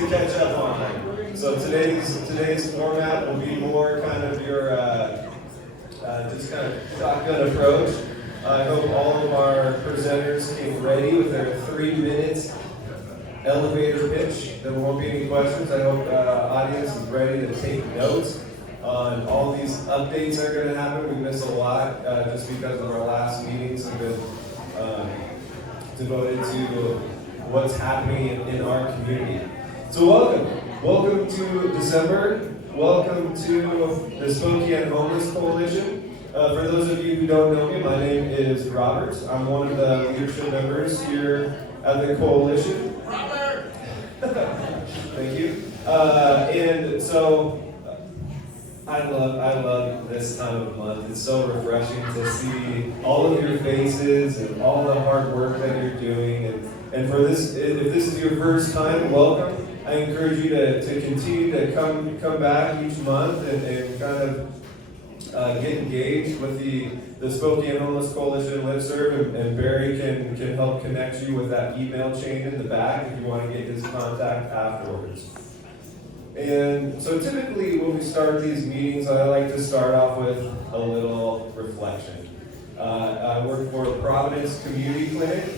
to catch up on. So today's format will be more kind of your just kind of shotgun approach. I hope all of our presenters came ready with their 3 minutes elevator pitch. There won't be any questions. I hope audience is ready to take notes on all these updates that are going to happen. We missed a lot just because of our last meetings have been devoted to what's happening in our community. So welcome to December. Welcome to the Spokane Homeless Coalition. For those of you who don't know me, my name is Robert. I'm one of the leadership members here at the coalition. Robert! Thank you. And so I love this time of month. It's so refreshing to see all of your faces and all the hard work that you're doing. And for this, if this is your first time, welcome. I encourage you to continue to come back each month and kind of get engaged with the Spokane Homeless Coalition listserv, and Barry can help connect you with that email chain in the back if you want to get his contact afterwards. And so typically when we start these meetings, I like to start off with a little reflection. I work for Providence Community Clinic,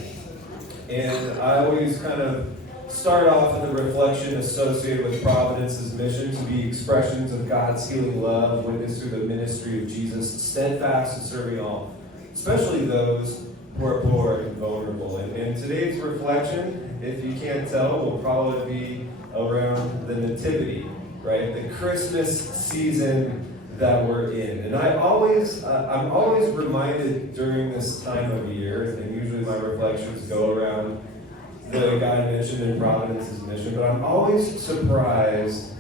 and I always kind of start off with a reflection associated with Providence's mission to be expressions of God's healing love, witnessed through the ministry of Jesus, steadfast in serving all, especially those who are poor and vulnerable. And today's reflection, if you can't tell, will probably be around the nativity, right? The Christmas season that we're in. And I'm always reminded during this time of year, and usually my reflections go around the guy mentioned in Providence's mission, but I'm always surprised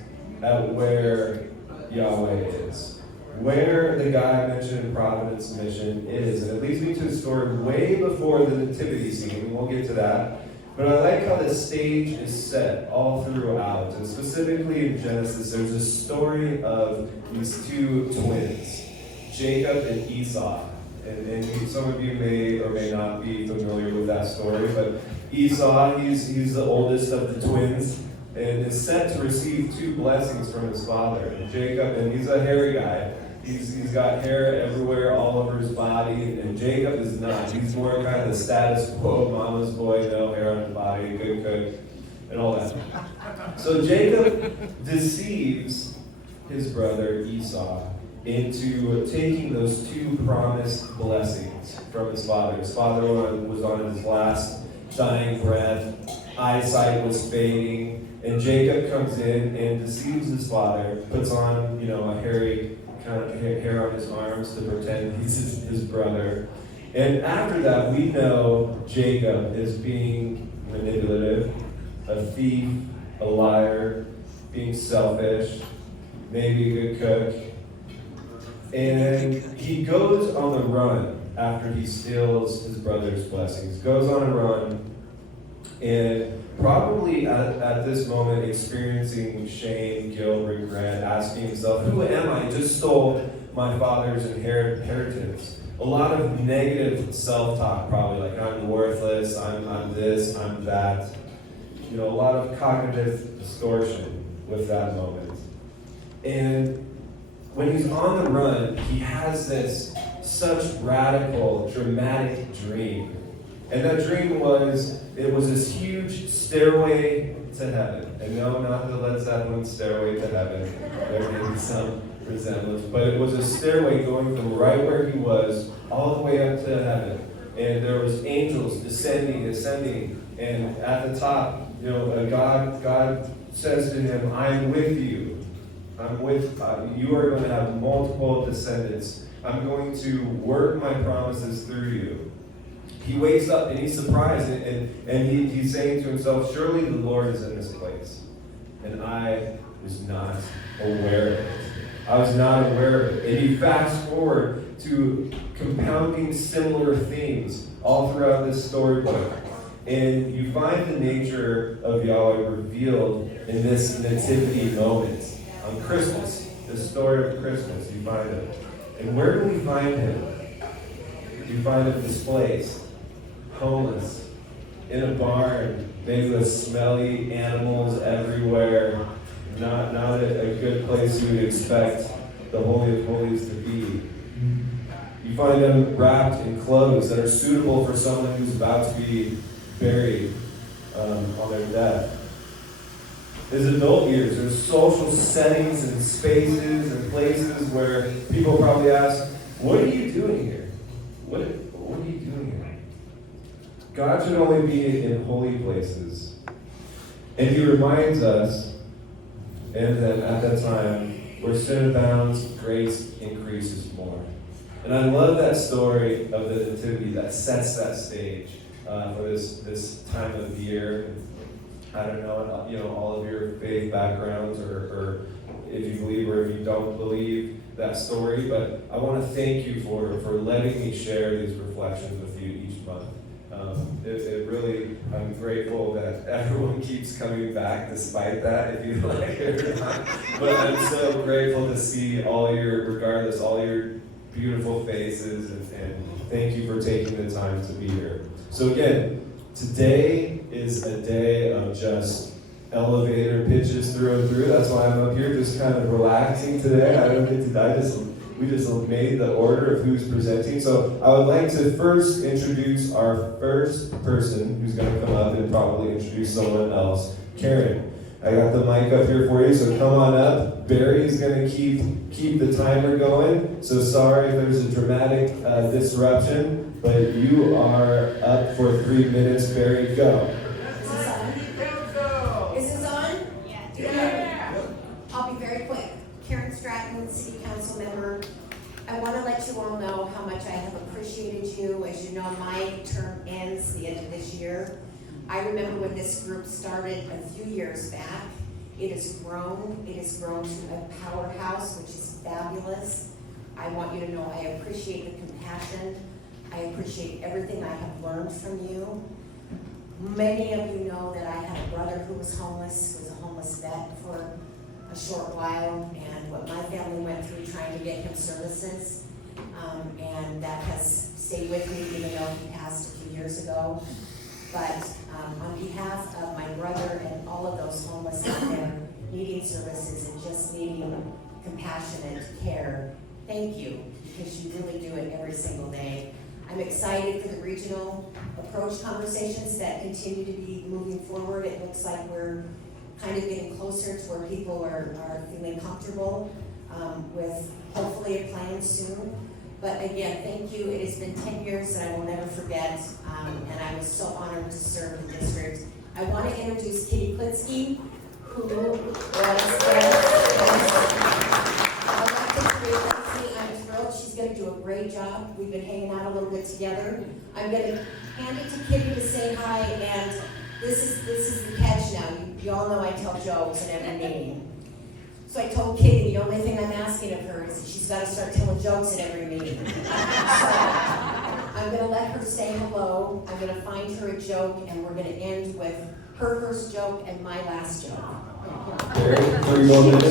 at where Yahweh is. Where the guy mentioned in Providence's mission is. And it leads me to a story way before the nativity scene. We'll get to that. But I like how the stage is set all throughout. And specifically in Genesis, there's a story of these two twins, Jacob and Esau. And some of you may or may not be familiar with that story, but Esau, he's the oldest of the twins, and is set to receive two blessings from his father. And Jacob, and he's a hairy guy. He's got hair everywhere, all over his body, and Jacob is not. He's more kind of the status quo, mama's boy, no hair on his body, good cook, and all that. So Jacob deceives his brother Esau into taking those two promised blessings from his father. His father was on his last dying breath, eyesight was fading, and Jacob comes in and deceives his father, puts on, a hairy kind of hair on his arms to pretend he's his brother. And after that, we know Jacob is being manipulative, a thief, a liar, being selfish, maybe a good cook. And he goes on the run after he steals his brother's blessings. Goes on a run, and probably at this moment experiencing shame, guilt, regret, asking himself, who am I? I just stole my father's inheritance. A lot of negative self-talk, probably, like I'm worthless, I'm this, I'm that. A lot of cognitive distortion with that moment. And when he's on the run, he has this such radical, dramatic dream. And that dream was this huge stairway to heaven. And no, not the Led Zeppelin Stairway to Heaven. There may be some resemblance. But it was a stairway going from right where he was all the way up to heaven. And there was angels descending. And at the top, God says to him, I'm with you. You are going to have multiple descendants. I'm going to work my promises through you. He wakes up and he's surprised, and he's saying to himself, surely the Lord is in this place. And I was not aware of it. I was not aware of it. And you fast forward to compounding similar themes all throughout this storybook. And you find the nature of Yahweh revealed in this nativity moment. On Christmas, the story of Christmas, you find him. And where do we find him? You find him displaced, homeless, in a barn made with smelly animals everywhere. Not a good place you would expect the Holy of Holies to be. You find them wrapped in clothes that are suitable for someone who's about to be buried on their death. As adult years, there's social settings and spaces and places where people probably ask, what are you doing here? What are you doing here? God should only be in holy places. And he reminds us, and then at that time, where sin abounds, grace increases more. And I love that story of the Nativity that sets that stage for this time of year. I don't know, all of your faith backgrounds or if you believe or if you don't believe that story, but I want to thank you for letting me share these reflections with you each month. It really, I'm grateful that everyone keeps coming back despite that, if you like it or not. But I'm so grateful to see all your beautiful faces, and thank you for taking the time to be here. So again, today is a day of just elevator pitches through and through. That's why I'm up here, just kind of relaxing today. I don't get to we just made the order of who's presenting. So I would like to first introduce our first person who's going to come up and probably introduce someone else. Karen, I got the mic up here for you, so come on up. Barry's going to keep the timer going. So sorry if there's a dramatic disruption, but you are up for 3 minutes. Barry, go. Is this on? Yeah. I'll be very quick. Karen Stratton, City Council member. I want to let you all know how much I have appreciated you. As you know, my term ends the end of this year. I remember when this group started a few years back. It has grown. It has grown to a powerhouse, which is fabulous. I want you to know I appreciate the compassion. I appreciate everything I have learned from you. Many of you know that I had a brother who was a homeless vet for a short while, and what my family went through trying to get him services, and that has stayed with me even though he passed a few years ago. But on behalf of my brother and all of those homeless out there needing services and just needing compassionate care, thank you, because you really do it every single day. I'm excited for the regional approach conversations that continue to be moving forward. It looks like we're kind of getting closer to where people are feeling comfortable with hopefully a plan soon. But again, thank you. It has been 10 years that I will never forget, and I was so honored to serve the district. I want to introduce Kitty Klitsky, who was I'm thrilled. She's going to do a great job. We've been hanging out a little bit together. I'm going to hand it to Kitty to say hi, and this is the catch now. You all know I tell jokes at every meeting. So I told Kitty the only thing I'm asking of her is that she's got to start telling jokes at every meeting. So I'm going to let her say hello. I'm going to find her a joke, and we're going to end with her first joke and my last joke.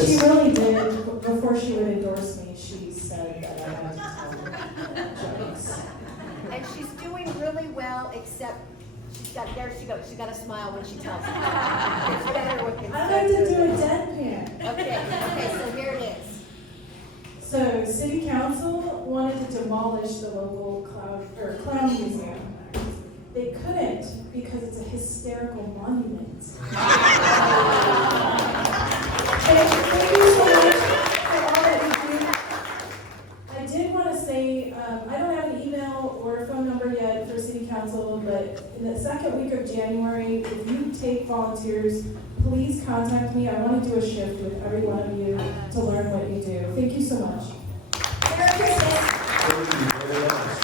She really did. Before she would endorse me, she said that I had to tell jokes. And she's doing really well, except there she goes. She's got a smile when she tells me. It's better when I like to do a deadpan. Okay, so here it is. So, City Council wanted to demolish the local clown museum. They couldn't because it's a hysterical monument. Thank you so much for all that you do. I did want to say, I don't have an email or a phone number yet for City Council, but in the second week of January, if you take volunteers, please contact me. I want to do a shift with every one of you to learn what you do. Thank you so much. Merry Christmas. Thank you very much.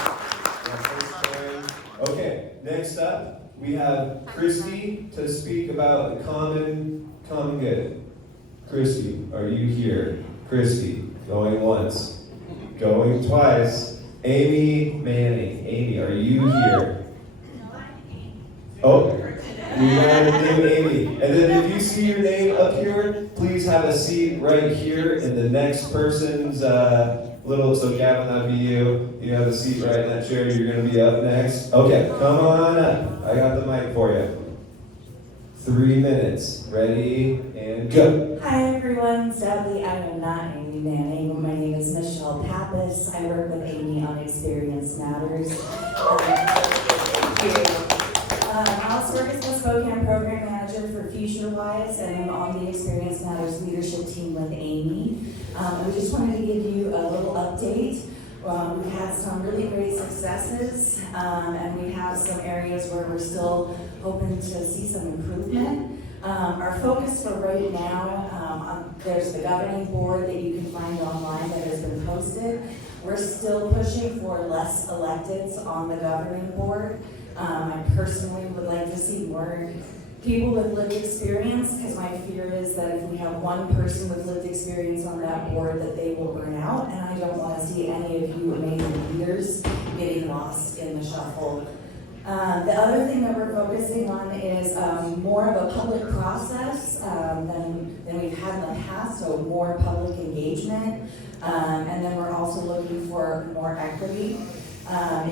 Okay, next up, we have Christy to speak about the common good. Christy, are you here? Christy, going once, going twice. Amy Manning. Amy, are you here? Oh, you got a name, Amy. And then if you see your name up here, please have a seat right here in the next person's So Gavin, that'd be you. You have a seat right in that chair. You're gonna be up next. Okay, come on up. I got the mic for you. 3 minutes. Ready and go. Hi everyone, sadly I am not Amy Manning. My name is Michelle Pappas. I work with Amy on Experience Matters. Thank you. I also work as the Spokane Program Manager for FutureWise, and I'm on the Experience Matters leadership team with Amy. We just wanted to give you a little update. We've had some really great successes, and we have some areas where we're still hoping to see some improvement. Our focus for right now, there's the governing board that you can find online that has been posted. We're still pushing for less electeds on the governing board. I personally would like to see more people with lived experience, because my fear is that if we have one person with lived experience on that board, that they will burn out, and I don't want to see any of you amazing leaders getting lost in the shuffle. The other thing that we're focusing on is more of a public process than we've had in the past, so more public engagement. And then we're also looking for more equity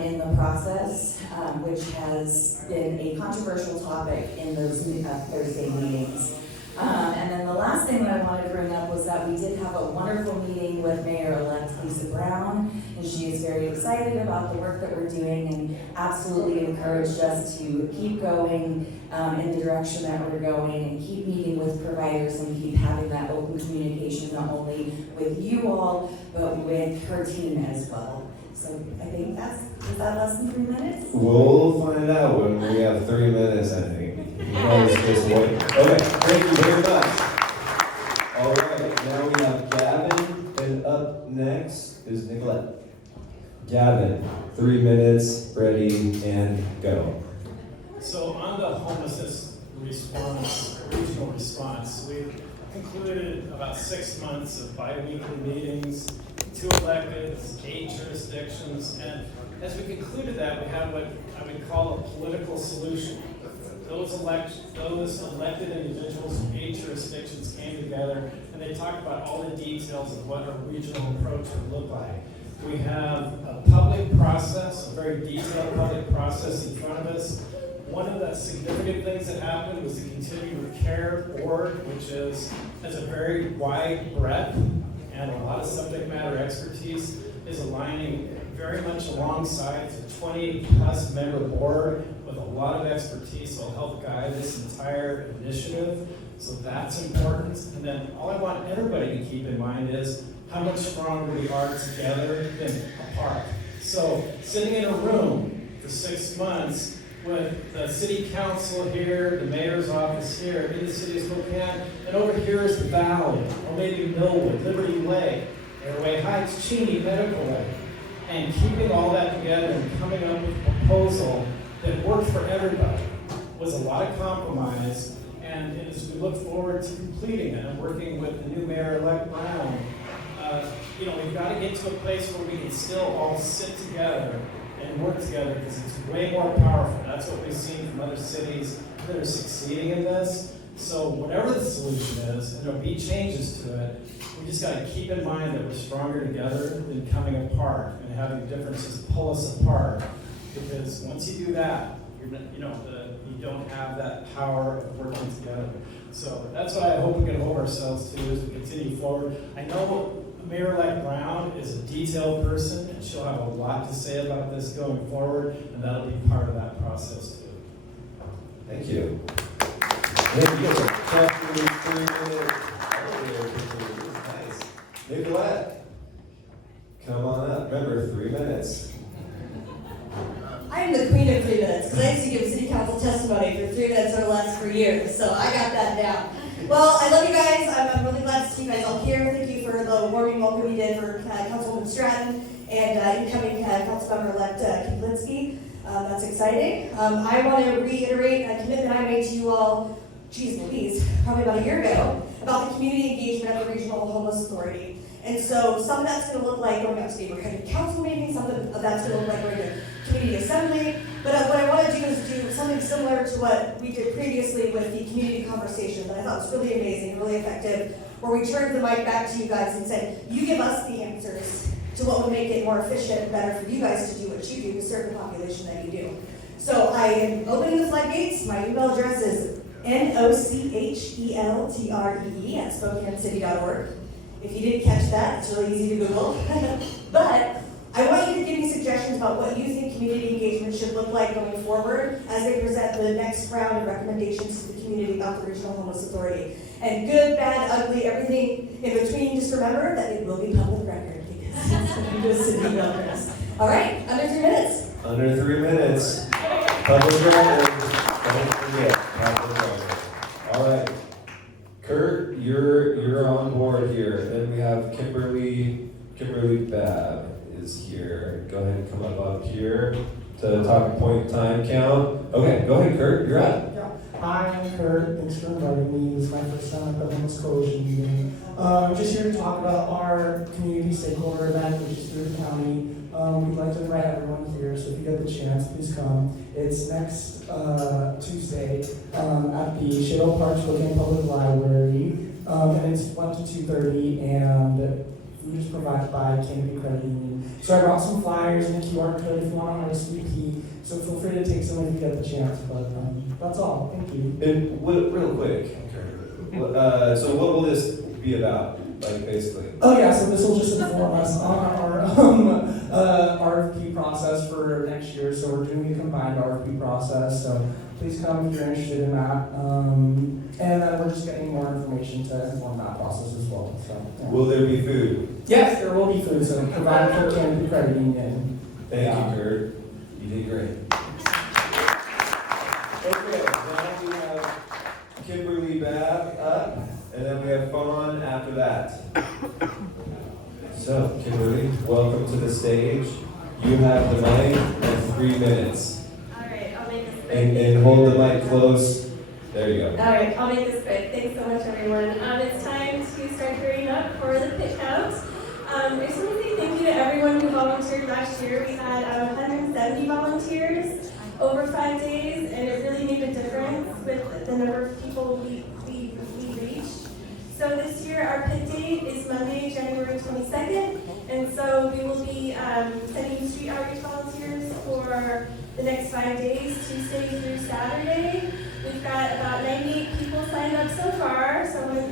in the process, which has been a controversial topic in those Thursday meetings. And then the last thing that I wanted to bring up was that we did have a wonderful meeting with Mayor-elect Lisa Brown, and she is very excited about the work that we're doing and absolutely encouraged us to keep going in the direction that we're going and keep meeting with providers and keep having that open communication, not only with you all, but with her team as well. So I think is that less than 3 minutes? We'll find out when we have 3 minutes, I think. You guys just wait. Okay, thank you very much. All right, now we have Gavin, and up next is Nicolette. Gavin, 3 minutes, ready, and go. So on the homelessness response, regional response, we've concluded about 6 months of bi-weekly meetings, 2 electeds, 8 jurisdictions, and as we concluded that, we have what I would call a political solution. Those elected individuals from 8 jurisdictions came together and they talked about all the details of what our regional approach would look like. We have a public process, a very detailed public process in front of us. One of the significant things that happened was the Continuum of Care Board, which has a very wide breadth and a lot of subject matter expertise, is aligning very much alongside the 20-plus member board with a lot of expertise will help guide this entire initiative. So that's important. And then all I want everybody to keep in mind is how much stronger we are together than apart. So sitting in a room for 6 months with the city council here, the mayor's office here, in the city of Spokane, and over here is the Valley, or maybe Millwood, Liberty Lake, Airway Heights, Cheney, Medical Lake, and keeping all that together and coming up with a proposal that worked for everybody was a lot of compromise. And as we look forward to completing it and working with the new Mayor-elect Brown, we've got to get to a place where we can still all sit together and work together, because it's way more powerful. That's what we've seen from other cities that are succeeding in this. So whatever the solution is, and there'll be changes to it, we just got to keep in mind that we're stronger together than coming apart and having differences pull us apart. Because once you do that, you don't have that power of working together. So that's what I hope we can hold ourselves to as we continue forward. I know Mayor-elect Brown is a detailed person, and she'll have a lot to say about this going forward, and that'll be part of that process too. Thank you. Thank you. Chapter 3 minutes. Nice. Nicolette, come on up. Remember, 3 minutes. I am the queen of 3 minutes, because I used to give city council testimony for 3 minutes or less for years, so I got that down. Well, I love you guys. I'm really glad to see you guys all here. Thank you for the warming welcome you did for Councilwoman Stratton and incoming Councilmember-elect Kuklinski. That's exciting. I want to reiterate a commitment I made to you all, probably about a year ago, about the community engagement of the Regional Homeless Authority. And so some of that's going to look like going out to neighborhood council meetings, some of that's going to look like going to community assembly. But what I want to do is do something similar to what we did previously with the community conversation that I thought was really amazing, really effective, where we turned the mic back to you guys and said, you give us the answers, to what would make it more efficient and better for you guys to do what you do to serve the population that you do. So I am opening the floodgates. My email address is nocheltree@SpokaneCity.org. If you didn't catch that, it's really easy to Google. But I want you to give me suggestions about what you think community engagement should look like going forward as they present the next round of recommendations to the community about the Regional Homeless Authority. And good, bad, ugly, everything in between, just remember that it will be public record because it's going to be good city governance. All right, under 3 minutes. Under 3 minutes. Public record. Don't forget, public record. All right. Kurt, you're on board here. Then we have Kimberly Babb is here. Go ahead and come up here to talk point time count. Okay, go ahead, Kurt. You're up. Yeah. Hi, I'm Kurt. Thanks for inviting me. This is my first time at the Homeless Coalition meeting. I'm just here to talk about our community stakeholder event, which is through the county. We'd like to invite everyone here, so if you get the chance, please come. It's next Tuesday at the Shadle Park Spokane Public Library, and it's 1 to 2:30, and food is provided by Canopy Credit Union. So I brought some flyers and a QR code if you want to RSVP, so feel free to take some if you get the chance, but that's all. Thank you. And real quick, so what will this be about, like, basically? Oh yeah, so this will just inform us on our RFP process for next year. So we're doing a combined RFP process. So please come if you're interested in that. And we're just getting more information to inform that process as well. So yeah. Will there be food? Yes, there will be food. So provided for Canopy Credit Union. Thank you, Kurt. You did great. Okay, now we have Kimberly Babb up, and then we have Fawn after that. So, Kimberly, welcome to the stage. You have the mic and 3 minutes. All right, I'll make this quick. And hold the mic close. There you go. All right, I'll make this quick. Thanks so much, everyone. It's time to start gearing up for the pit count. I just want to say thank you to everyone who volunteered last year. We had 170 volunteers over 5 days, and it really made a difference with the number of people we reached. So this year, our pit date is Monday, January 22nd, and so we will be sending street outreach volunteers for the next 5 days, Tuesday through Saturday. We've got about 98 people signed up so far, so I want to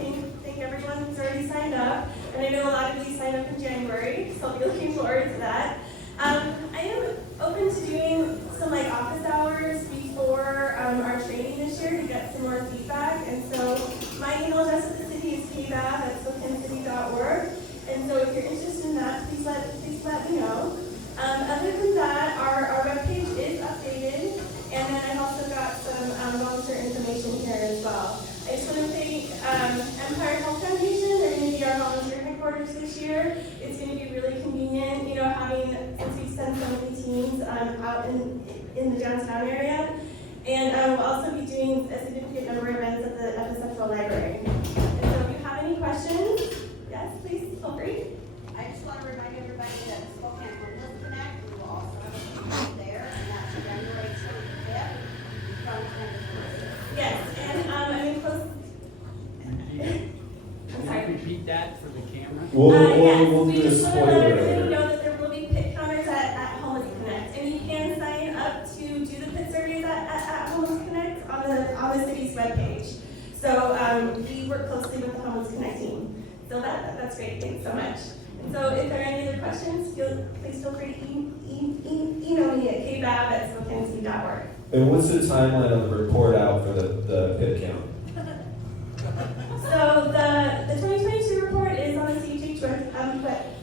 thank everyone who's already signed up. And I know a lot of you signed up in January, so I'll be looking forward to that. I am open to doing some office hours before our training this year to get some more feedback. And so my email address at the city is kbabb@SpokaneCity.org. And so if you're interested in that, please let me know. Other than that, our webpage is updated, and then I've also got some volunteer information here as well. I just want to thank Empire Health Foundation. They're going to be our volunteer headquarters this year. It's going to be really convenient, since we send so many teams out in the downtown area. And we'll also be doing a significant number of events at the Central Library. And so if you have any questions, yes, please feel free. I just want to remind everybody that Spokane Homeless Connect, we will also have a meeting there, and that's January 25th from 10 to 4. Yes, and close. I'm sorry. Repeat that for the camera. We'll We do a just want to let everybody spoiler. know that there will be pit counters at Homeless Connect, and you can sign up to do the pit surveys at Homeless Connect on the city's webpage. So we work closely with the Homeless Connect team. So that's great. Thanks so much. And so if there are any other questions, please feel free to email me at kbabb@SpokaneCity.org. And what's the timeline of the report out for the pit count? So the 2022 report is on the CHH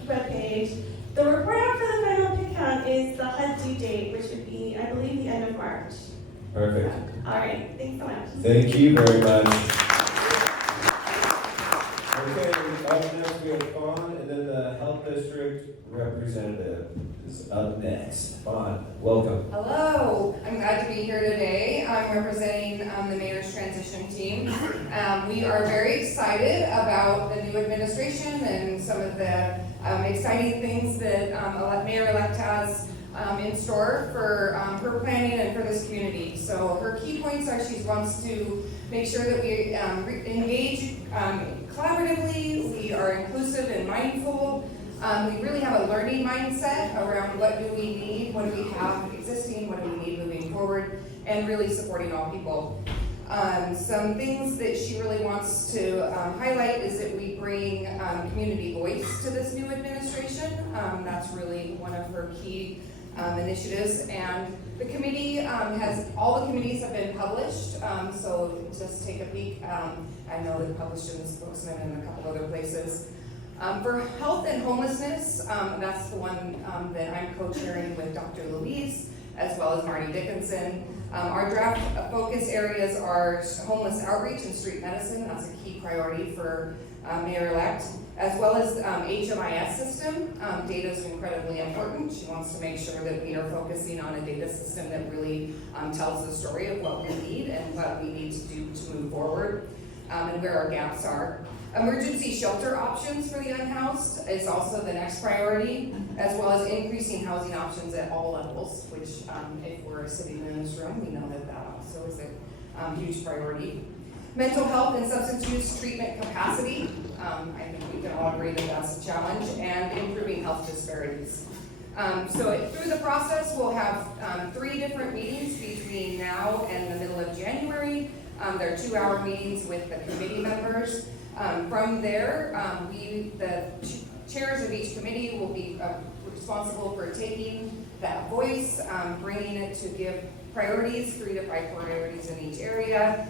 webpage. The report out for the final pit count is the HUD due date, which would be, I believe, the end of March. Perfect. All right, thanks so much. Thank you very much. Okay, up next we have Fawn, and then the Health District representative is up next. Fawn, welcome. Hello, I'm glad to be here today. I'm representing the mayor's transition team. We are very excited about the new administration and some of the exciting things that Mayor-elect has in store for her planning and for this community. So her key points are she wants to make sure that we engage collaboratively, we are inclusive and mindful, We really have a learning mindset around what do we need, what do we have existing, what do we need moving forward, and really supporting all people. Some things that she really wants to highlight is that we bring community voice to this new administration. That's really one of her key initiatives. And the committee all the committees have been published, so just take a peek. I know they're published in the Spokesman and a couple other places. For health and homelessness, that's the one that I'm co-chairing with Dr. Louise, as well as Marty Dickinson. Our draft focus areas are homeless outreach and street medicine. That's a key priority for Mayor-elect, as well as HMIS system. Data is incredibly important. She wants to make sure that we are focusing on a data system that really tells the story of what we need and what we need to do to move forward, and where our gaps are. Emergency shelter options for the unhoused is also the next priority, as well as increasing housing options at all levels, which if we're sitting in this room, we know that that also is a huge priority. Mental health and substance use treatment capacity, I think we can all agree that that's a challenge, and improving health disparities. Through the process, we'll have 3 different meetings between now and the middle of January. They're 2-hour meetings with the committee members. From there, the chairs of each committee will be responsible for taking that voice, bringing it to give priorities, 3 to 5 priorities in each area,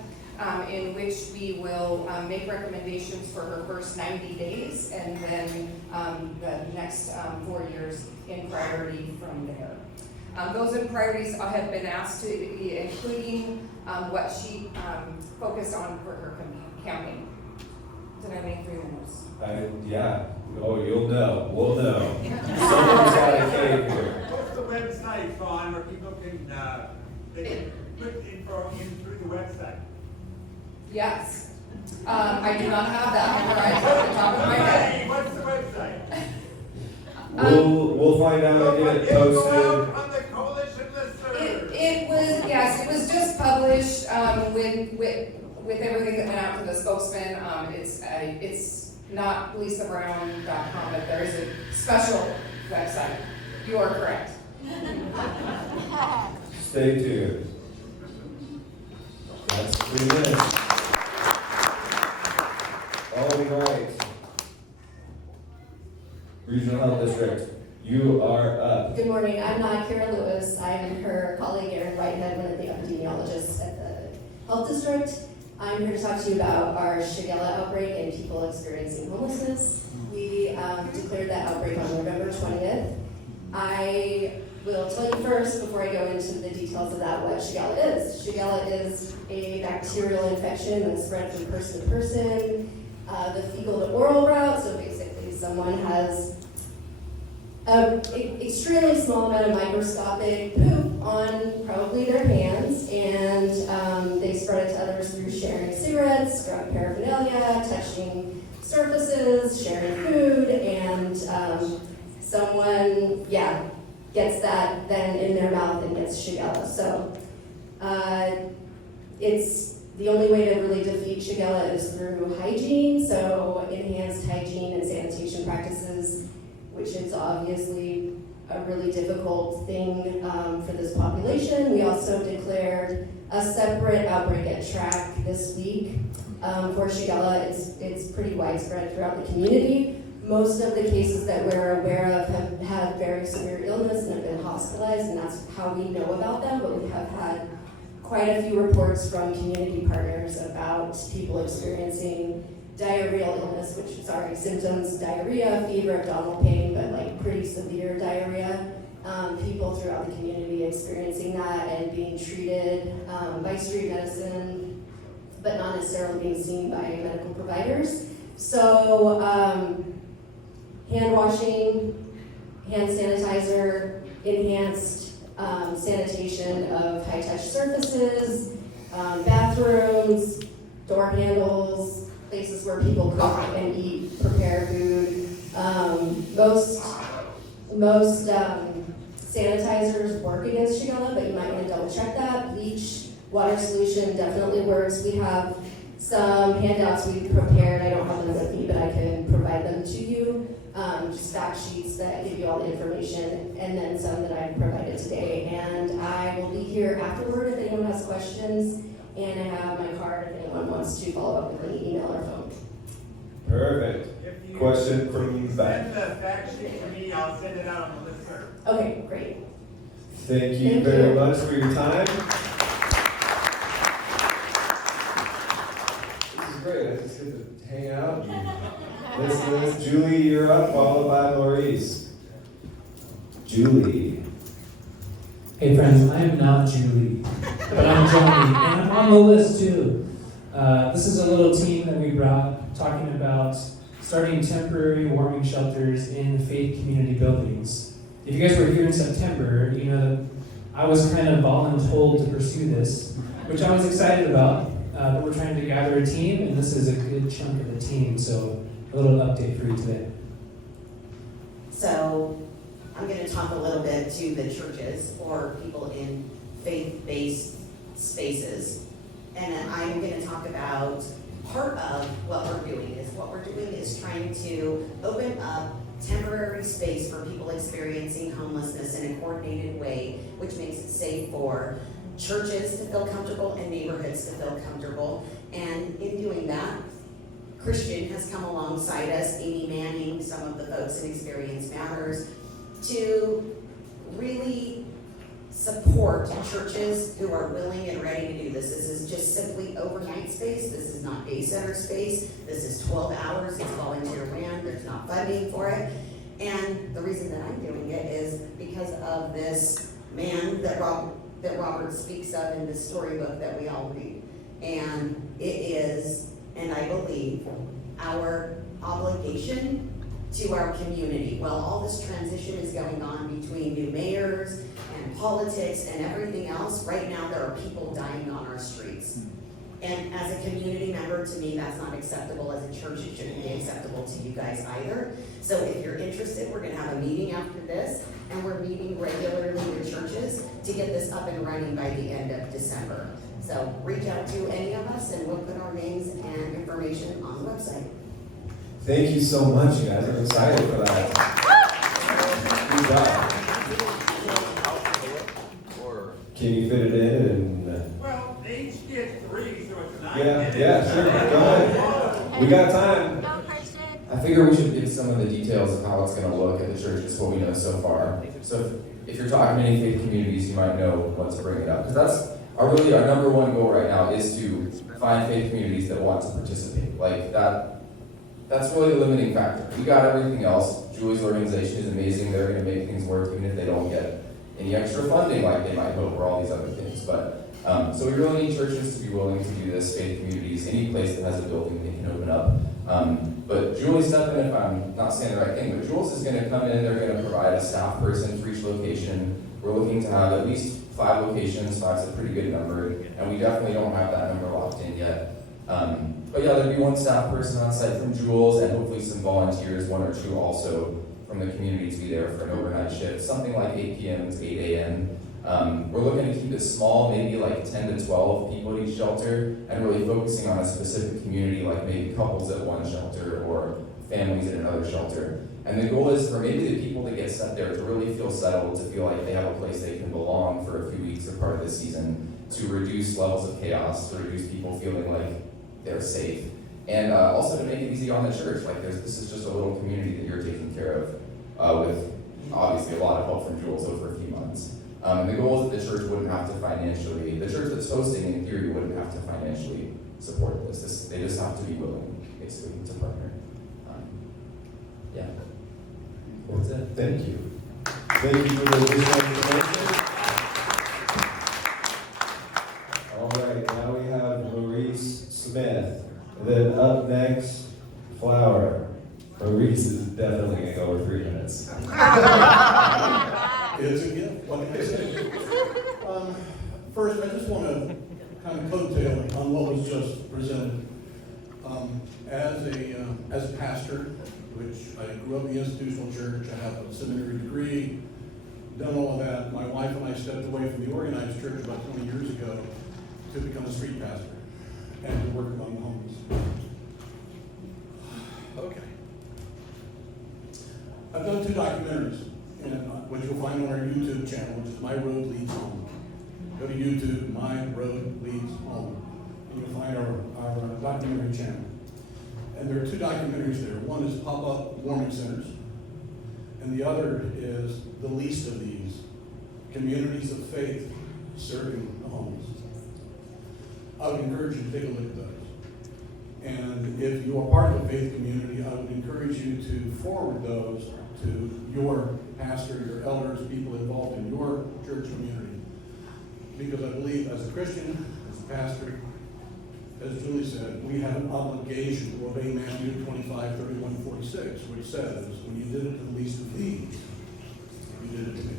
in which we will make recommendations for her first 90 days, and then the next 4 years in priority from there. Those priorities have been asked to be including what she focused on for her campaign. Did I make 3 minutes? Yeah. Oh, you'll know. We'll know. Someone's got a cave here. What's the website, Fawn, where people can they can put info in through the website? Yes. I do not have that memorized off the top of my head. What's the website? We'll find out and get it posted. On the coalition listserv. It was just published with everything that went out to the Spokesman. It's not lisabrown.com, but there is a special website. You are correct. Stay tuned. That's 3 minutes. All right. Regional Health District, you are up. Good morning, I'm not Kara Lewis. I am her colleague Erin Whitehead, one of the epidemiologists at the Health District. I'm here to talk to you about our Shigella outbreak and people experiencing homelessness. We declared that outbreak on November 20th. I will tell you first, before I go into the details of that, what Shigella is. Shigella is a bacterial infection that's spread from person to person, the fecal to oral route, so basically someone has an extremely small amount of microscopic poop on probably their hands, and they spread it to others through sharing cigarettes, drug paraphernalia, touching surfaces, sharing food, and someone, gets that then in their mouth and gets Shigella. So it's the only way to really defeat Shigella is through hygiene, so enhanced hygiene and sanitation practices, which is obviously a really difficult thing for this population. We also declared a separate outbreak at TRAC this week for Shigella. It's pretty widespread throughout the community. Most of the cases that we're aware of have had very severe illness and have been hospitalized, and that's how we know about them, but we have had quite a few reports from community partners about people experiencing diarrheal illness, which is already symptoms, diarrhea, fever, abdominal pain, but like pretty severe diarrhea. People throughout the community experiencing that and being treated by street medicine, but not necessarily being seen by medical providers. So hand washing, hand sanitizer, enhanced sanitation of high-touch surfaces, bathrooms, door handles, places where people cook and eat, prepare food. Most sanitizers work against Shigella, but you might want to double check that. Bleach, water solution definitely works. We have some handouts we prepared. I don't have them with me, but I can provide them to you. Just fact sheets that give you all the information, and then some that I provided today. And I will be here afterward if anyone has questions, and I have my card if anyone wants to follow up with me, email or phone. Perfect. If you Question from send Beth. the fact sheet to me, I'll send it out on the listserv. Okay, great. Thank you Thank very you. much for your time. This is great. I just get to hang out and listen to this. Julie, you're up, followed by Maurice. Julie. Hey friends, I am not Julie, but I'm Johnny, and I'm on the list too. This is a little team that we brought talking about starting temporary warming shelters in faith community buildings. If you guys were here in September, you know that I was kind of voluntold to pursue this, which I was excited about, but we're trying to gather a team, and this is a good chunk of the team, so a little update for you today. So I'm going to talk a little bit to the churches or people in faith-based spaces. And then I'm going to talk about part of what we're doing is trying to open up temporary space for people experiencing homelessness in a coordinated way, which makes it safe for churches to feel comfortable and neighborhoods to feel comfortable. And in doing that, Christian has come alongside us, Amy Manning, some of the folks in Experience Matters, to really support churches who are willing and ready to do this. This is just simply overnight space. This is not day center space. This is 12 hours. It's volunteer ran. There's not funding for it. And the reason that I'm doing it is because of this man that Robert speaks of in the storybook that we all read. And it is, and I believe, our obligation to our community. While all this transition is going on between new mayors and politics and everything else, right now there are people dying on our streets. And as a community member, to me, that's not acceptable. As a church, it shouldn't be acceptable to you guys either. So if you're interested, we're gonna have a meeting after this, and we're meeting regularly with churches to get this up and running by the end of December. So reach out to any of us, and we'll put our names and information on the website. Thank you so much, you guys. I'm excited for that. Good job. Can you fit it in? And Well, they each get 3, so it's 9 yeah, minutes. yeah, sure. Go ahead. We got time. I figure we should give some of the details of how it's going to look at the church, just what we know so far. So if you're talking to any faith communities, you might know what to bring it up. Because that's our number one goal right now is to find faith communities that want to participate. Like that's really the limiting factor. We got everything else. Julie's organization is amazing. They're going to make things work even if they don't get any extra funding like they might hope or all these other things. But so we really need churches to be willing to do this, faith communities, any place that has a building they can open up. But Julie's stepping in, if I'm not saying the right thing, but Jules is going to come in, they're going to provide a staff person for each location. We're looking to have at least 5 locations, 5's a pretty good number, and we definitely don't have that number locked in yet. But yeah, there'll be 1 staff person on site from Jules, and hopefully some volunteers, 1 or 2 also from the community to be there for an overnight shift, something like 8 p.m. to 8 a.m. We're looking to keep it small, maybe like 10 to 12 people at each shelter, and really focusing on a specific community, like maybe couples at one shelter or families at another shelter. And the goal is for maybe the people that get set there to really feel settled, to feel like they have a place they can belong for a few weeks or part of the season, to reduce levels of chaos, to reduce people feeling like they're safe, and also to make it easy on the church. Like this is just a little community that you're taking care of with obviously a lot of help from Jules over a few months. And the goal is that the church wouldn't have to financially, the church that's hosting in theory wouldn't have to financially support this. They just have to be willing, basically, to partner. Yeah. That's it. Thank you. Thank you for the additional information. All right, now we have Maurice Smith. And then up next, Flower. Maurice is definitely going to go over 3 minutes. It's a gift. What can I say? First, I just want to kind of coattail on what was just presented. As a pastor, which I grew up in the institutional church, I have a seminary degree, done all of that. My wife and I stepped away from the organized church about 20 years ago to become a street pastor. and to work among the homeless. Okay. I've done 2 documentaries, and which you'll find on our YouTube channel, which is My Road Leads Home. Go to YouTube, My Road Leads Home, and you'll find our documentary channel. And there are 2 documentaries there. One is Pop-Up Warming Centers, and the other is The Least of These, Communities of Faith Serving the Homeless. I would encourage you to take a look at those. And if you are part of a faith community, I would encourage you to forward those to your pastor, your elders, people involved in your church community. Because I believe as a Christian, as a pastor, as Julie said, we have an obligation to obey Matthew 25:31-46, which says, when you did it to the least of these, you did it to me.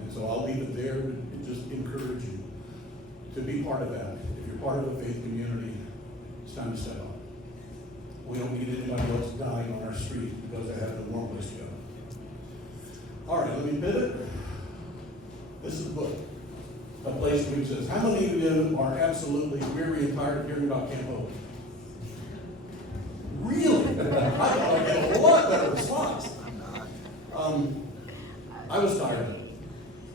And so I'll leave it there and just encourage you to be part of that. If you're part of a faith community, it's time to step up. We don't need anybody else dying on our street because they have no warm place to go. All right, let me pivot. This is the book, A Place to Exist. How many of you are absolutely weary and tired of hearing about Camp Hope? Really? I thought I'd get a lot better response. I was tired of it.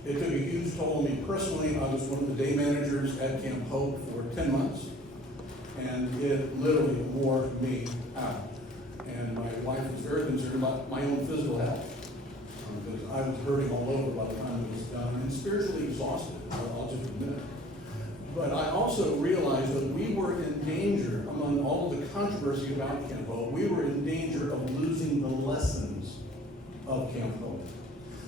It took a huge toll on me personally. I was one of the day managers at Camp Hope for 10 months, and it literally wore me out. And my wife was very concerned about my own physical health, because I was hurting all over by the time it was done, and spiritually exhausted, I'll just admit it. But I also realized that we were in danger, among all of the controversy about Camp Hope, we were in danger of losing the lessons of Camp Hope.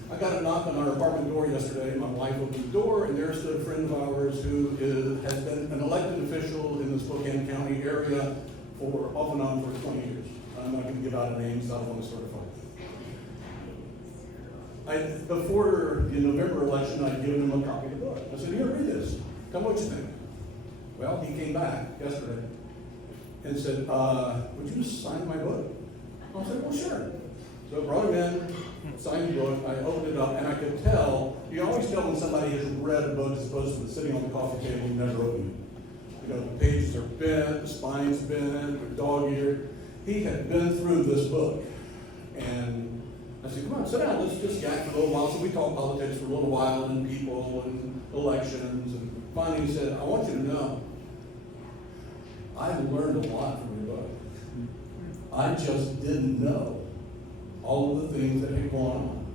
I got a knock on our apartment door yesterday. My wife opened the door, and there stood a friend of ours who has been an elected official in the Spokane County area for off and on for 20 years. I'm not going to give out names. I don't want to start a fight. Before the November election, I'd given him a copy of the book. I said, "Here, read this. Tell me what you think." Well, he came back yesterday and said, "Would you sign my book?" I said, "Well, sure." So I brought him in, signed the book, I opened it up, and I could tell, you always tell when somebody has read a book as opposed to sitting on the coffee table and never opening it. You know, the pages are bent, the spine's bent, they're dog-eared. He had been through this book. And I said, "Come on, sit down, let's just yak for a little while." So we talked politics for a little while, and people, and elections, and finally he said, "I want you to know, I've learned a lot from your book. I just didn't know all of the things that had gone on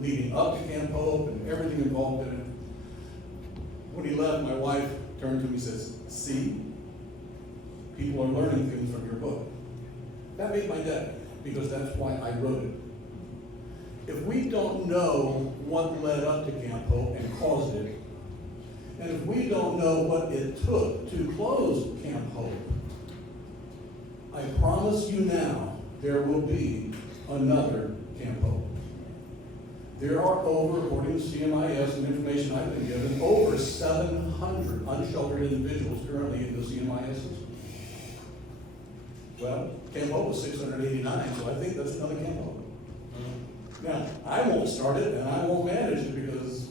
leading up to Camp Hope and everything involved in it." When he left, my wife turned to me and says, "See, people are learning things from your book." That made my day, because that's why I wrote it. If we don't know what led up to Camp Hope and caused it, and if we don't know what it took to close Camp Hope, I promise you now, there will be another Camp Hope. There are over, according to CMIS and information I've been given, over 700 unsheltered individuals currently in the CMISs. Well, Camp Hope was 689, so I think that's another Camp Hope. Now, I won't start it and I won't manage it because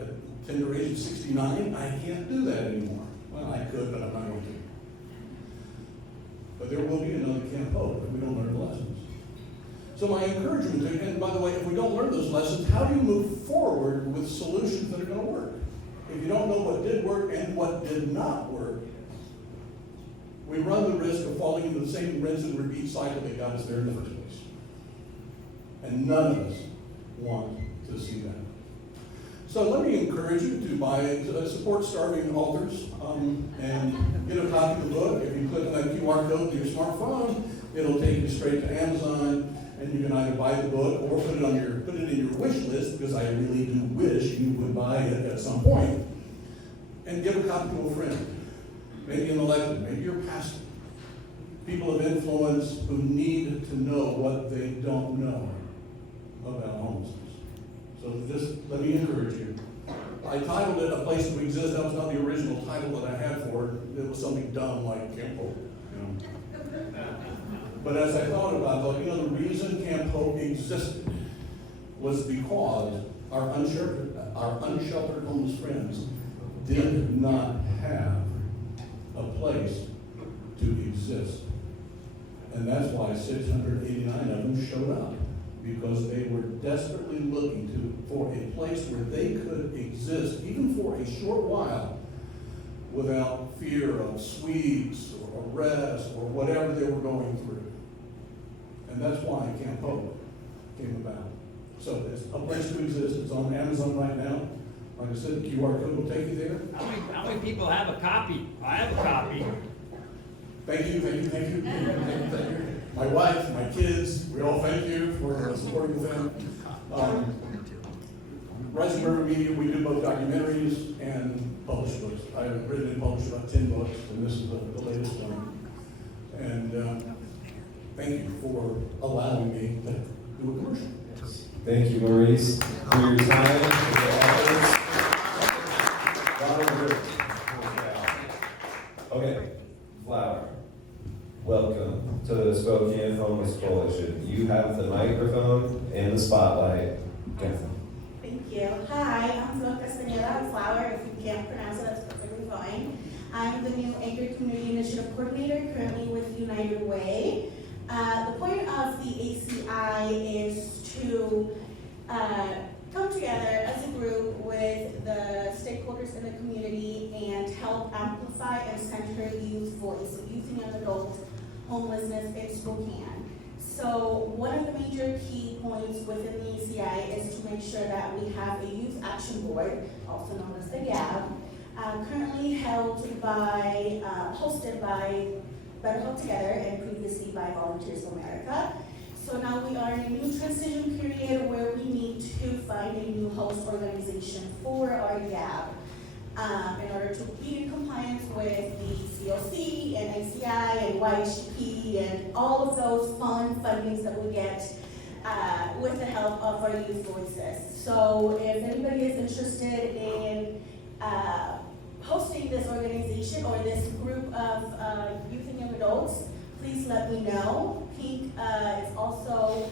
at tender age of 69, I can't do that anymore. Well, I could, but I'm not going to. But there will be another Camp Hope if we don't learn the lessons. So my encouragement to, and by the way, if we don't learn those lessons, how do you move forward with solutions that are going to work? If you don't know what did work and what did not work, we run the risk of falling into the same rinse and repeat cycle that got us there in the first place. And none of us want to see that. So let me encourage you to support starving authors and get a copy of the book. If you click on that QR code to your smartphone, it'll take you straight to Amazon, and you can either buy the book or put it in your wish list, because I really do wish you would buy it at some point, and give a copy to a friend, maybe an elected, maybe your pastor, people of influence who need to know what they don't know about homelessness. So just let me encourage you. I titled it A Place to Exist. That was not the original title that I had for it. It was something dumb like Camp Hope, you know. But as I thought about it, I thought, you know, the reason Camp Hope existed was because our unsheltered homeless friends did not have a place to exist. And that's why 689 of them showed up, because they were desperately looking for a place where they could exist, even for a short while, without fear of sweeps or arrest or whatever they were going through. And that's why Camp Hope came about. So it's a place to exist. It's on Amazon right now. Like I said, the QR code will take you there. How many people have a copy? I have a copy. Thank you, thank you, thank you. Thank you. My wife, my kids, we all thank you for supporting them. Rising River Media, we do both documentaries and publish books. I've written and published about 10 books, and this is the latest one. And thank you for allowing me to do a commercial. Thank you, Maurice, for your time, for your efforts. Okay, Flower, welcome to the Spokane Homeless Coalition. You have the microphone and the spotlight. Go. Thank you. Hi, I'm Flo Castañeda, Flower. If you can't pronounce it, that's perfectly fine. I'm the new Anchor Community Initiative Coordinator, currently with United Way. The point of the ACI is to come together as a group with the stakeholders in the community and help amplify and center youth voice, youth and young adult homelessness in Spokane. So one of the major key points within the ACI is to make sure that we have a youth action board, also known as the GAB, currently hosted by Better Help Together and previously by Volunteers for America. So now we are in a new transition period where we need to find a new host organization for our GAB in order to be in compliance with the CLC and ACI and YHP and all of those fun fundings that we get with the help of our youth voices. So if anybody is interested in hosting this organization or this group of youth and young adults, please let me know. Pink is also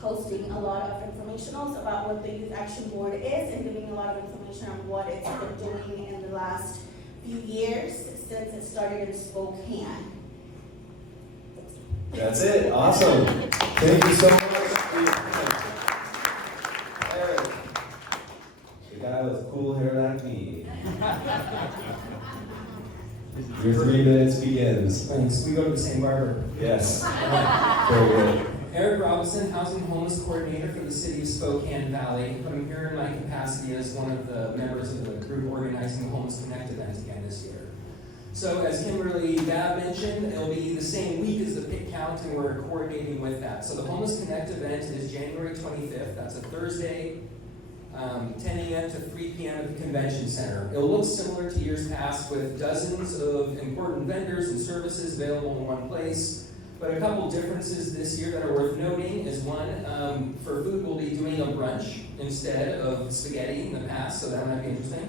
hosting a lot of informationals about what the Youth Action Board is and giving a lot of information on what it's been doing in the last few years since it started in Spokane. That's it. Awesome. Thank you so much. Eric, the guy with cool hair like me. Your 3 minutes begins. Thanks. We go to the same barber. Yes. Very good. Eric Robinson, Housing Homeless Coordinator for the City of Spokane Valley. I'm here in my capacity as one of the members of the group organizing the Homeless Connect event again this year. So as Kimberly Babb mentioned, it'll be the same week as the Pitt Count, and we're coordinating with that. So the Homeless Connect event is January 25th. That's a Thursday, 10 a.m. to 3 p.m. at the Convention Center. It'll look similar to years past with dozens of important vendors and services available in one place. But a couple differences this year that are worth noting is one, for food we'll be doing a brunch instead of spaghetti in the past, so that might be interesting.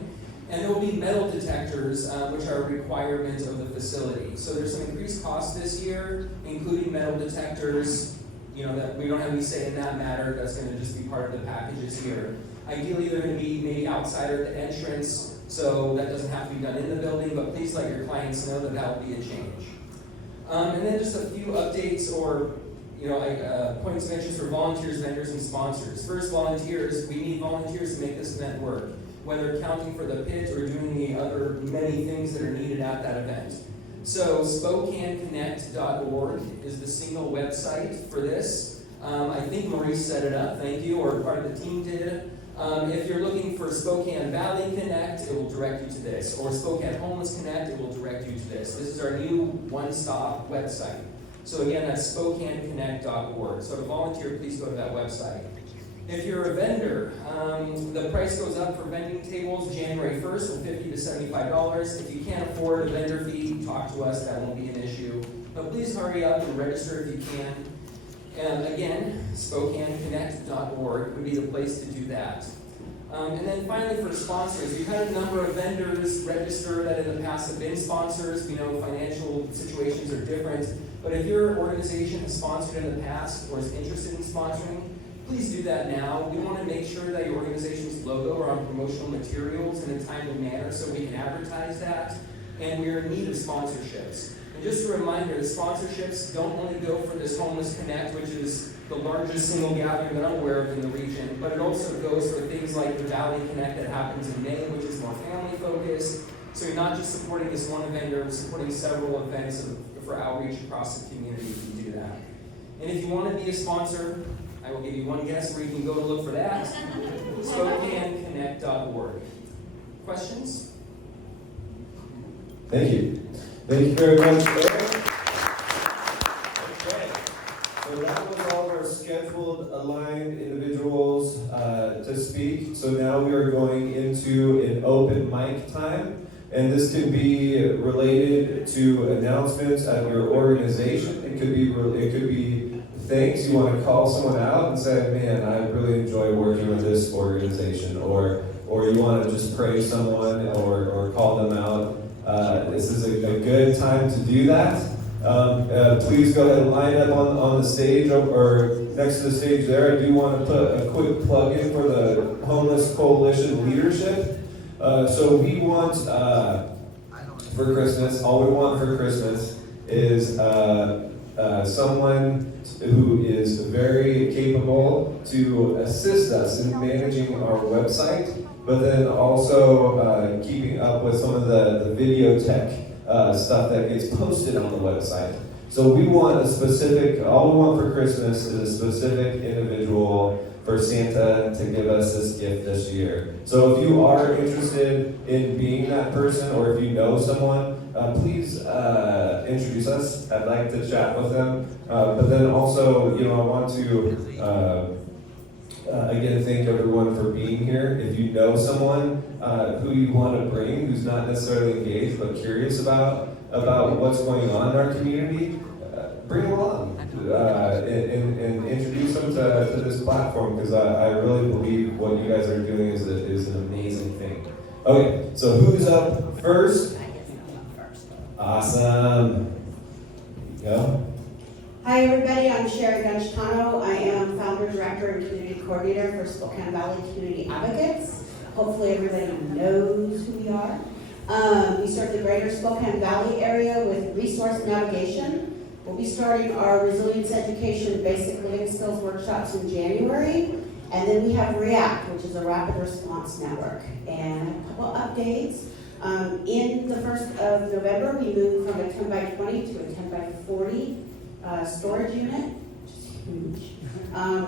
And there will be metal detectors, which are a requirement of the facility. So there's some increased costs this year, including metal detectors. You know, that we don't have any say in that matter. That's going to just be part of the packages here. Ideally, they're going to be maybe outside at the entrance, so that doesn't have to be done in the building, but please let your clients know that that will be a change. And then just a few updates or points of interest for volunteers, vendors, and sponsors. First, volunteers. We need volunteers to make this event work, whether accounting for the pit or doing the other many things that are needed at that event. So SpokaneConnect.org is the single website for this. I think Maurice set it up, thank you, or part of the team did. If you're looking for Spokane Valley Connect, it will direct you to this. Or Spokane Homeless Connect, it will direct you to this. This is our new one-stop website. So again, that's SpokaneConnect.org. So to volunteer, please go to that website. If you're a vendor, the price goes up for vending tables January 1st from $50 to $75. If you can't afford a vendor fee, talk to us, that won't be an issue. But please hurry up and register if you can. And again, SpokaneConnect.org would be the place to do that. And then finally for sponsors, we've had a number of vendors register that in the past have been sponsors. We know financial situations are different, but if your organization has sponsored in the past or is interested in sponsoring, please do that now. We want to make sure that your organization's logo are on promotional materials in a timely manner so we can advertise that. and we're in need of sponsorships. And just a reminder, the sponsorships don't only go for this Homeless Connect, which is the largest single gathering that I'm aware of in the region, but it also goes for things like the Valley Connect that happens in May, which is more family focused. So you're not just supporting this one event, you're supporting several events for outreach across the community if you do that. And if you want to be a sponsor, I will give you one guess where you can go to look for that. SpokaneConnect.org. Questions? Thank you. Thank you very much, Eric. Okay. So that was all of our scheduled, aligned individuals to speak. So now we are going into an open mic time. And this could be related to announcements at your organization. It could be things you want to call someone out and say, man, I really enjoy working with this organization. Or you want to just praise someone or call them out. This is a good time to do that. Please go ahead and line up on the stage or next to the stage there. I do want to put a quick plug in for the Homeless Coalition leadership. So we want, for Christmas, all we want for Christmas is someone who is very capable to assist us in managing our website, but then also keeping up with some of the video tech stuff that gets posted on the website. So we want all we want for Christmas is a specific individual for Santa to give us this gift this year. So if you are interested in being that person, or if you know someone, please introduce us. I'd like to chat with them. But then also, I want to again thank everyone for being here. If you know someone who you want to bring, who's not necessarily engaged but curious about what's going on in our community, bring them along and introduce them to this platform, because I really believe what you guys are doing is an amazing thing. Okay, so who's up first? Awesome. Go. Hi everybody, I'm Sherry Gunchitano. I am founder, director, and community coordinator for Spokane Valley Community Advocates. Hopefully everybody knows who we are. We serve the greater Spokane Valley area with resource navigation. We'll be starting our resilience education basic living skills workshops in January. And then we have REACT, which is a rapid response network. And a couple updates. In the 1st of November, we moved from a 10 by 20 to a 10 by 40 storage unit, which is huge.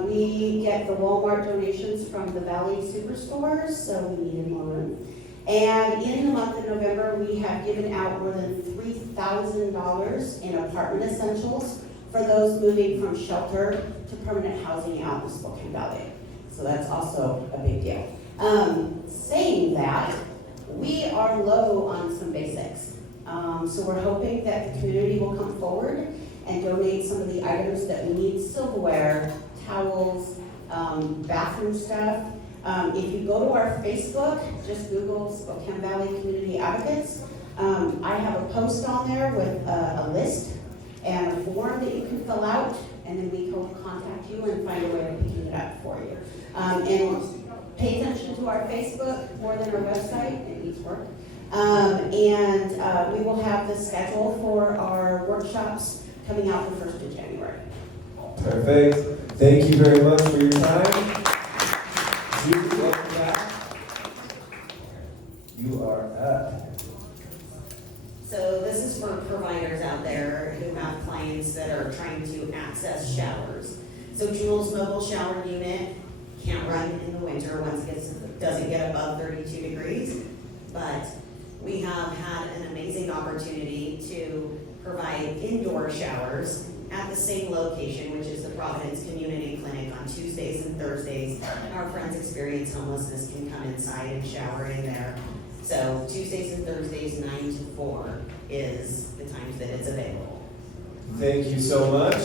We get the Walmart donations from the Valley Superstores, so we needed more room. And in the month of November, we have given out more than $3,000 in apartment essentials for those moving from shelter to permanent housing out in the Spokane Valley. So that's also a big deal. Saying that, we are low on some basics. So we're hoping that the community will come forward and donate some of the items that we need: silverware, towels, bathroom stuff. If you go to our Facebook, just Google Spokane Valley Community Advocates. I have a post on there with a list and a form that you can fill out, and then we will contact you and find a way of picking it up for you. And pay attention to our Facebook more than our website; it needs work. And we will have the schedule for our workshops coming out the 1st of January. Perfect. Thank you very much for your time. Judy, welcome back. You are up. So this is for providers out there who have clients that are trying to access showers. So Jules mobile shower unit can't run in the winter once it doesn't get above 32 degrees. But we have had an amazing opportunity to provide indoor showers at the same location, which is the Providence Community Clinic, on Tuesdays and Thursdays. Our Friends Experience Homelessness can come inside and shower in there. So Tuesdays and Thursdays, 9 to 4 is the times that it's available. Thank you so much.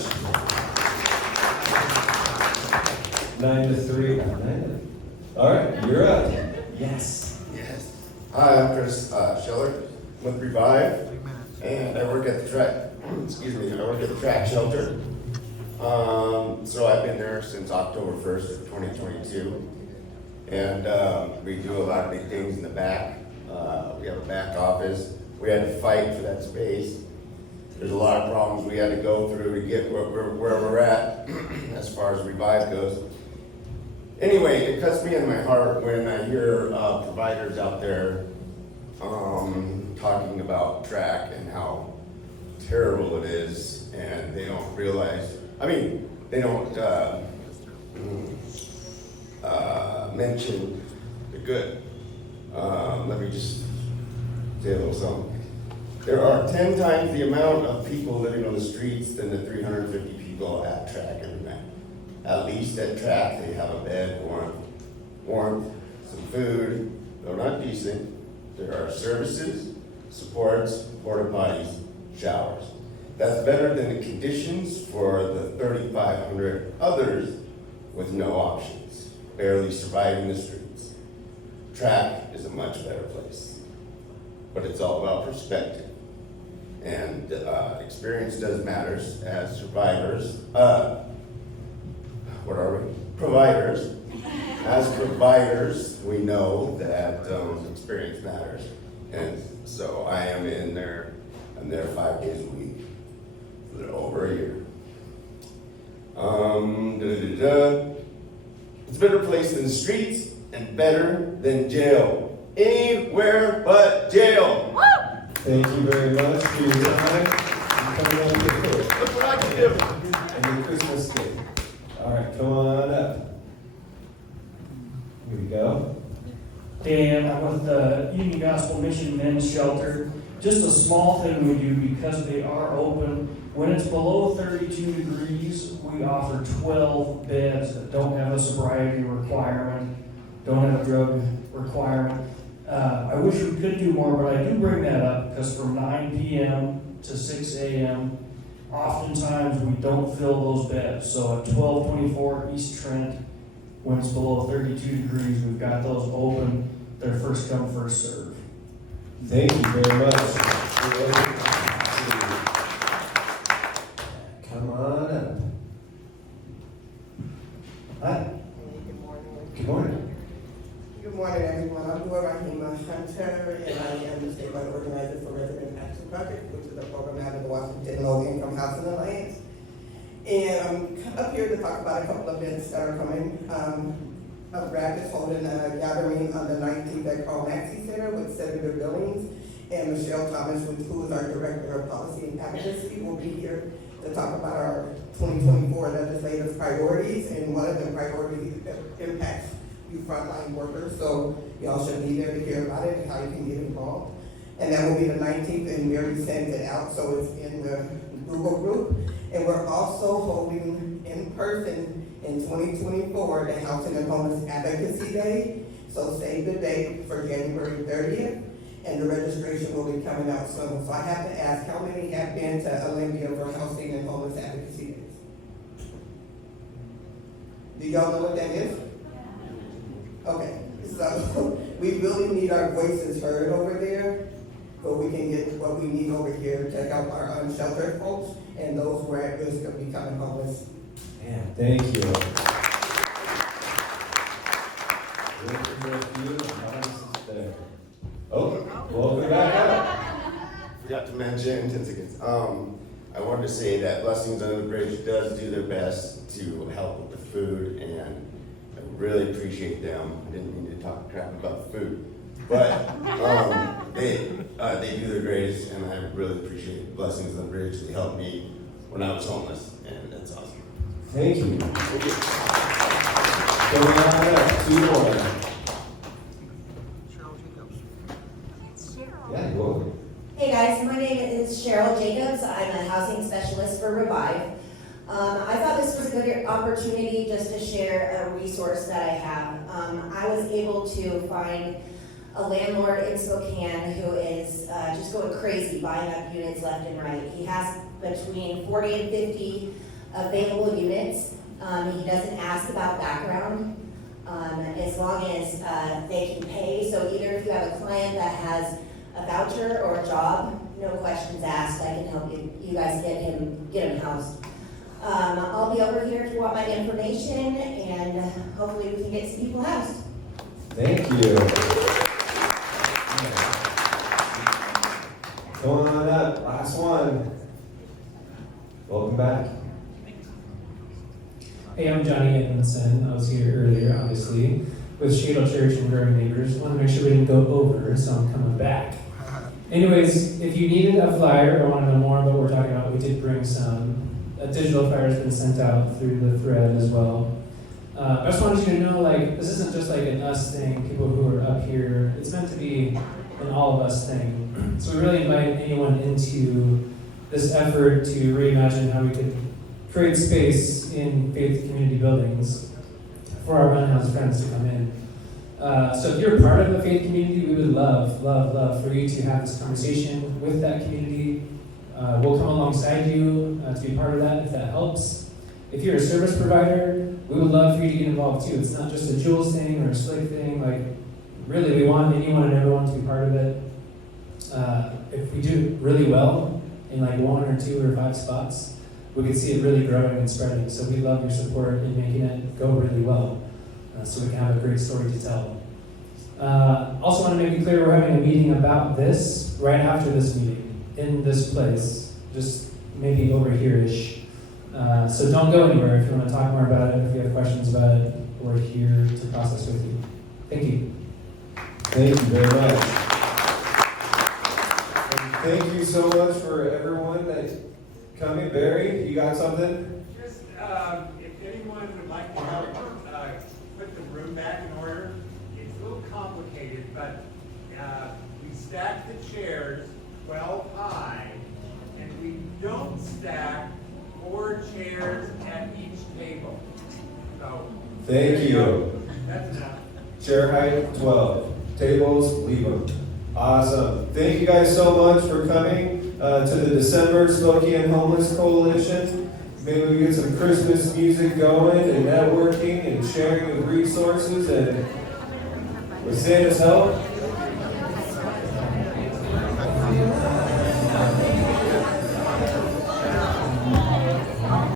9 to 3. All right, you're up. Yes. Yes. Hi, I'm Chris Scheller with Revive, and I work at the track. Excuse me. I work at the track shelter. So I've been there since October 1st of 2022, and we do a lot of big things in the back. We have a back office. We had to fight for that space. There's a lot of problems we had to go through to get where we're at as far as Revive goes. Anyway, it cuts me in my heart when I hear providers out there talking about track and how terrible it is, and they don't realize, they don't mention the good. Let me just say a little something. There are 10 times the amount of people living on the streets than the 350 people at track every night. At least at track, they have a bed, warmth, some food, though not decent. There are services, supports, porta potties, showers. That's better than the conditions for the 3,500 others with no options, barely surviving the streets. Track is a much better place, but it's all about perspective. And experience does matter as survivors. Providers. As providers, we know that experience matters. And so I am in there, I'm there 5 days a week for over a year. It's a better place than the streets and better than jail. Anywhere but jail. Thank you very much for your time. Coming up with the Look what I can do. and your Christmas gift. All right, come on up. Here we go. Dan, I'm with the Union Gospel Mission Men's Shelter. Just a small thing we do because they are open. When it's below 32 degrees, we offer 12 beds that don't have a sobriety requirement, don't have a drug requirement. I wish we could do more, but I do bring that up because from 9 p.m. to 6 a.m., oftentimes we don't fill those beds. So at 1224 East Trent, when it's below 32 degrees, we've got those open. They're first come, first serve. Thank you very much. Come on up. Hi. Good morning. Good morning, everyone. I'm Dora Rahima Hunter, and I am the statewide organizer for Resident Action Project, which is a program out of the Washington Low Income Housing Alliance. And I'm up here to talk about a couple of events that are coming. RAP is holding a gathering on the 19th at Carl Maxey Center with Senator Billings and Michelle Thomas, who is our Director of Policy and Advocacy, will be here to talk about our 2024 legislative priorities, and one of the priorities that impacts you frontline workers. So y'all should be there to hear about it and how you can get involved. And that will be the 19th, and Mary sends it out, so it's in the Google group. And we're also holding in person in 2024 the Housing and Homeless Advocacy Day. So save the date for January 30th, and the registration will be coming out soon. So I have to ask, how many have been to Olympia for Housing and Homeless Advocacy Days? Do y'all know what that is? Okay, so we really need our voices heard over there, so we can get what we need over here to help our unsheltered folks and those who are at risk of becoming homeless. Yeah, thank you. Oh, welcome back up. Forgot to mention, I wanted to say that Blessings Under the Bridge does do their best to help with the food, and I really appreciate them. I didn't mean to talk crap about food, but they do their greatest, and I really appreciate Blessings on the Bridge. They helped me when I was homeless, and that's awesome. Thank you. Coming on up, 2 more. Yeah, go. Hey guys, my name is Cheryl Jacobs. I'm a housing specialist for Revive. I thought this was a good opportunity just to share a resource that I have. I was able to find a landlord in Spokane who is just going crazy buying up units left and right. He has between 40 and 50 available units. He doesn't ask about background as long as they can pay. So either if you have a client that has a voucher or a job, no questions asked. I can help you guys get him housed. I'll be over here if you want my information, and hopefully we can get some people housed. Thank you. welcome back. Hey, I'm Johnny Edmondson. I was here earlier, obviously, with Shadle Church and Growing Neighbors. Want to make sure we didn't go over, so I'm coming back. Anyways, if you needed a flyer or want to know more about what we're talking about, we did bring some. A digital flyer has been sent out through the thread as well. I just wanted you to know, like, this isn't just like an us thing, people who are up here. It's meant to be an all of us thing. So we really invite anyone into this effort to reimagine how we could create space in faith community buildings for our Runhouse friends to come in. So if you're part of the faith community, we would love for you to have this conversation with that community. We'll come alongside you to be part of that if that helps. If you're a service provider, we would love for you to get involved too. It's not just a Jules thing or a Slick thing. Like, really, we want anyone and everyone to be part of it. If we do really well in like 1 or 2 or 5 spots, we can see it really growing and spreading. So we love your support in making it go really well, so we can have a great story to tell. Also want to make it clear we're having a meeting about this right after this meeting in this place, just maybe over here-ish. So don't go anywhere if you want to talk more about it. If you have questions about it, we're here to process with you. Thank you. Thank you very much. And thank you so much for everyone that's coming. Barry, you got something? Just, if anyone would like to help put the room back in order, it's a little complicated, but we stack the chairs 12 high, and we don't stack 4 chairs at each table. So. Thank you. That's enough. Chair height 12. Tables, leave them. Awesome. Thank you guys so much for coming to the December Spokane Homeless Coalition. Maybe we get some Christmas music going and networking and sharing of resources and with Santa's help,